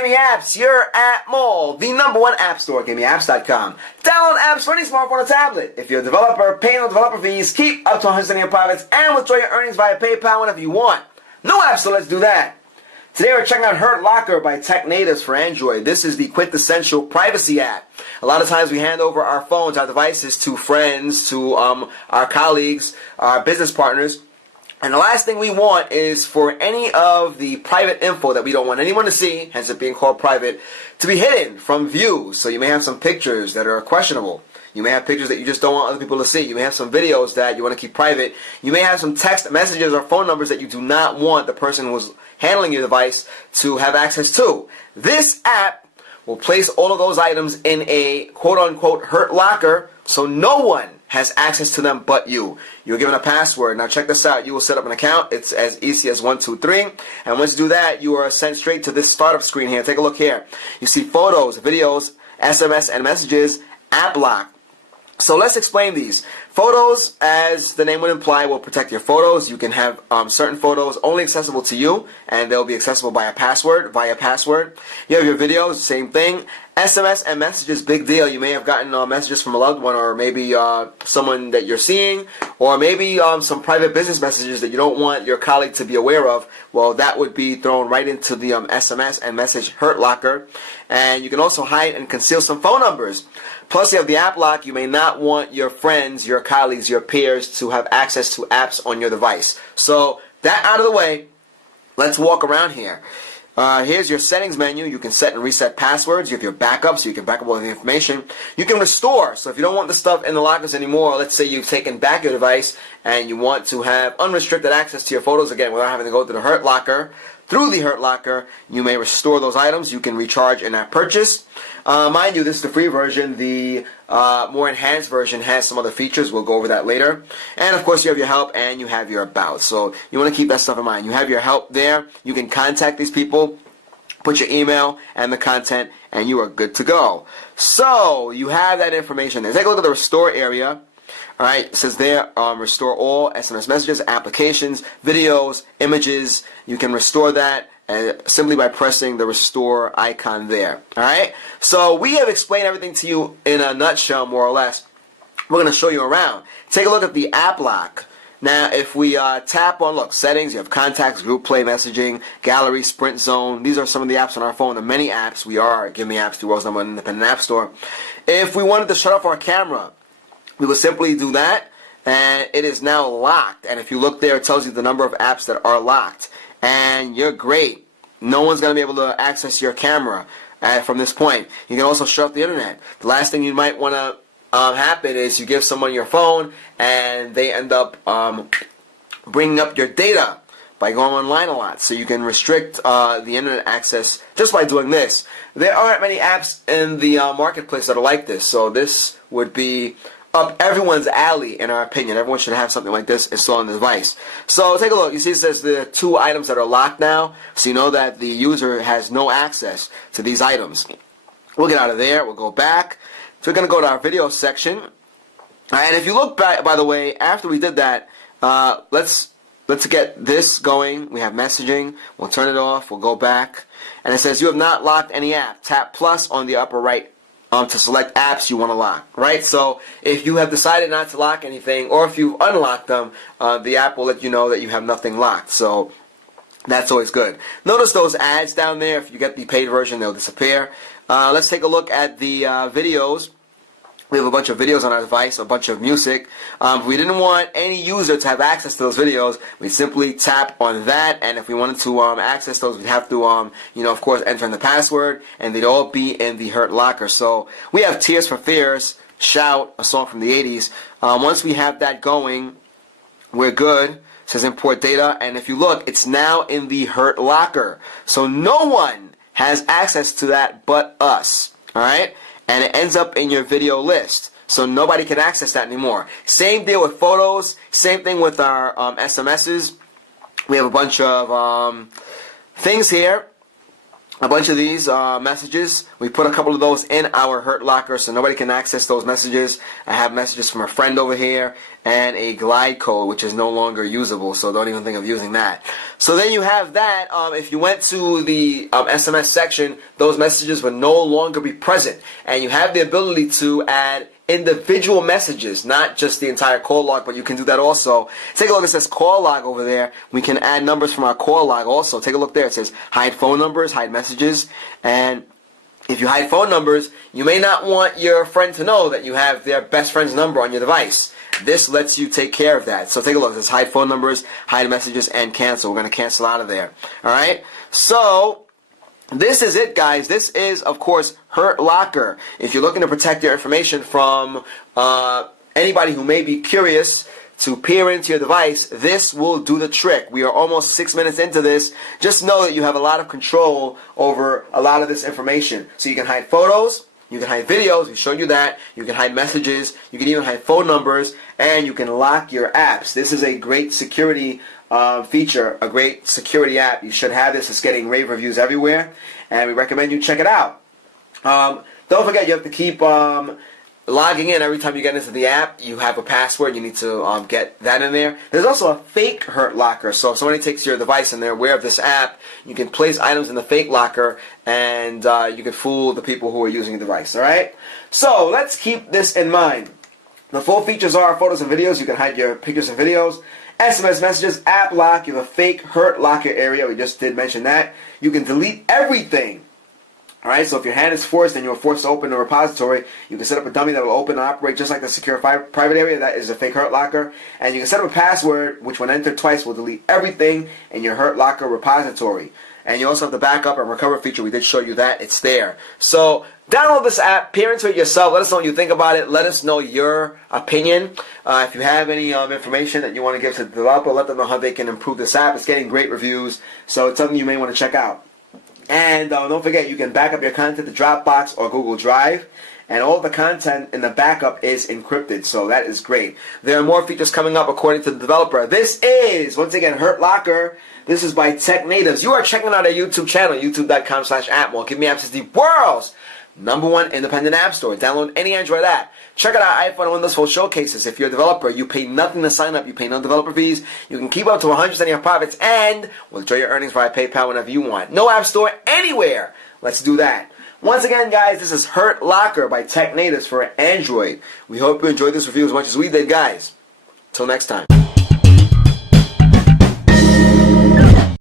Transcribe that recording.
GiveMeApps, you're at Mall, the #1 app store, GiveMeApps.com. Download apps for any smartphone or tablet. If you're a developer, pay no developer fees, keep up to 100% of your profits, and withdraw your earnings via PayPal whenever you want. No app, so let's do that. Today we're checking out Hurt Locker by Tech Natives for Android. This is the quintessential privacy app. A lot of times we hand over our phones, our devices to friends, to our colleagues, our business partners. And the last thing we want is for any of the private info that we don't want anyone to see, hence it being called private, to be hidden from view. So you may have some pictures that are questionable. You may have pictures that you just don't want other people to see. You may have some videos that you want to keep private. You may have some text messages or phone numbers that you do not want the person who's handling your device to have access to. This app will place all of those items in a quote-unquote Hurt Locker so no one has access to them but you. You're given a password. Now check this out. You will set up an account. It's as easy as 1, 2, 3. And once you do that, you are sent straight to this startup screen here. Take a look here. You see photos, videos, SMS, and messages, app lock. So let's explain these. Photos, as the name would imply, will protect your photos. You can have certain photos only accessible to you, and they'll be accessible by a password, via password. You have your videos, same thing. SMS and messages, big deal. You may have gotten messages from a loved one, or maybe someone that you're seeing, or maybe some private business messages that you don't want your colleague to be aware of. Well, that would be thrown right into the SMS and message Hurt Locker. And you can also hide and conceal some phone numbers. Plus, you have the app lock. You may not want your friends, your colleagues, your peers to have access to apps on your device. So, that out of the way, let's walk around here. Here's your settings menu. You can set and reset passwords. You have your backups, so you can back up all the information. You can restore. So if you don't want the stuff in the lockers anymore, let's say you've taken back your device and you want to have unrestricted access to your photos again without having to go to the Hurt Locker. Through the Hurt Locker, you may restore those items. You can recharge in that purchase. Mind you, this is the free version. The more enhanced version has some other features. We'll go over that later. And of course, you have your help and you have your about. So you want to keep that stuff in mind. You have your help there. You can contact these people, put your email and the content, and you are good to go. So you have that information there. Take a look at the restore area. All right, it says there, restore all SMS messages, applications, videos, images. You can restore that simply by pressing the restore icon there. All right, so we have explained everything to you in a nutshell, more or less. We're going to show you around. Take a look at the app lock. Now, if we tap on, look, settings, you have contacts, group play, messaging, gallery, sprint zone. These are some of the apps on our phone. The many apps. We are GiveMeApps, the world's #1 independent app store. If we wanted to shut off our camera, we will simply do that, and it is now locked. And if you look there, it tells you the number of apps that are locked. And you're great. No one's going to be able to access your camera from this point. You can also shut off the internet. The last thing you might want to happen is you give someone your phone, and they end up bringing up your data by going online a lot. So you can restrict the internet access just by doing this. There aren't many apps in the marketplace that are like this. So this would be up everyone's alley, in our opinion. Everyone should have something like this installed on the device. So take a look. You see it says the 2 items that are locked now. So you know that the user has no access to these items. We'll get out of there. We'll go back. So we're going to go to our video section. And if you look back, by the way, after we did that, let's get this going. We have messaging. We'll turn it off. We'll go back. And it says you have not locked any app. Tap plus on the upper right to select apps you want to lock, right? So if you have decided not to lock anything, or if you've unlocked them, the app will let you know that you have nothing locked. So that's always good. Notice those ads down there. If you get the paid version, they'll disappear. Let's take a look at the videos. We have a bunch of videos on our device, a bunch of music. If we didn't want any user to have access to those videos, we simply tap on that, and if we wanted to access those, we'd have to, of course, enter in the password, and they'd all be in the Hurt Locker. So we have Tears for Fears, Shout, a song from the 80s. Once we have that going, we're good. It says import data, and if you look, it's now in the Hurt Locker. So no one has access to that but us, all right? And it ends up in your video list. So nobody can access that anymore. Same deal with photos. Same thing with our SMSs. We have a bunch of things here. A bunch of these messages. We put a couple of those in our Hurt Locker so nobody can access those messages. I have messages from a friend over here. and a glide code, which is no longer usable, so don't even think of using that. So then you have that. If you went to the SMS section, those messages would no longer be present, and you have the ability to add individual messages, not just the entire call log, but you can do that also. Take a look, it says call log over there. We can add numbers from our call log also. Take a look there, it says hide phone numbers, hide messages, and if you hide phone numbers, you may not want your friend to know that you have their best friend's number on your device. This lets you take care of that. So take a look, it says hide phone numbers, hide messages, and cancel. We're going to cancel out of there. Alright, so this is it, guys. This is, of course, Hurt Locker. If you're looking to protect your information from anybody who may be curious to peer into your device, this will do the trick. We are almost 6 minutes into this. Just know that you have a lot of control over a lot of this information. So you can hide photos, you can hide videos, we showed you that, you can hide messages, you can even hide phone numbers, and you can lock your apps. This is a great security feature, a great security app. You should have this. It's getting rave reviews everywhere, and we recommend you check it out. Don't forget, you have to keep logging in every time you get into the app. You have a password. You need to get that in there. There's also a fake Hurt Locker. So if somebody takes your device and they're aware of this app, you can place items in the fake locker, and you can fool the people who are using the device. All right? So let's keep this in mind. The full features are photos and videos. You can hide your pictures and videos. SMS messages, app lock, you have a fake Hurt Locker area. We just did mention that. You can delete everything. Alright, so if your hand is forced and you're forced to open a repository, you can set up a dummy that will open and operate just like the secure private area. That is a fake Hurt Locker. And you can set up a password, which when entered twice will delete everything in your Hurt Locker repository. And you also have the backup and recover feature. We did show you that. It's there. So download this app, peer into it yourself. Let us know what you think about it. Let us know your opinion. If you have any information that you want to give to the developer, let them know how they can improve this app. It's getting great reviews, so it's something you may want to check out. And don't forget, you can back up your content to Dropbox or Google Drive. And all the content in the backup is encrypted, so that is great. There are more features coming up according to the developer. This is, once again, Hurt Locker. This is by Tech Natives. You are checking out our YouTube channel, youtube.com/appmall. GiveMeApps is the world's #1 independent app store. Download any Android app. Check out our iPhone and Windows Phone showcases. If you're a developer, you pay nothing to sign up. You pay no developer fees. You can keep up to 100% of your profits and withdraw your earnings via PayPal whenever you want. No app store anywhere. Let's do that. Once again, guys, this is Hurt Locker by Tech Natives for Android. We hope you enjoyed this review as much as we did, guys. Till next time.